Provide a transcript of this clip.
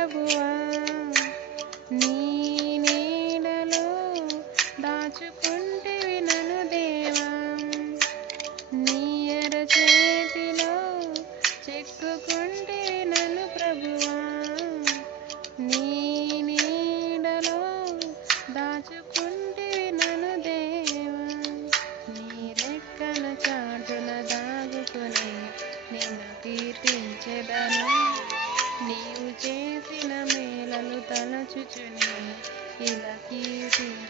ప్రభువా, నీ నీడలో దాచుకుంటివి నన్ను దేవా, నీ అరచేతిలో చెక్కుకుంటివి నన్ను ప్రభువా, నీ నీడలో దాచుకుంటివి నన్ను దేవా, నీ రెక్కల చాటున దాగుకుని నిన్ను కీర్తించెదను, నీవు చేసిన మేలలు తలచుచుని ఇలా కీర్తించెదను.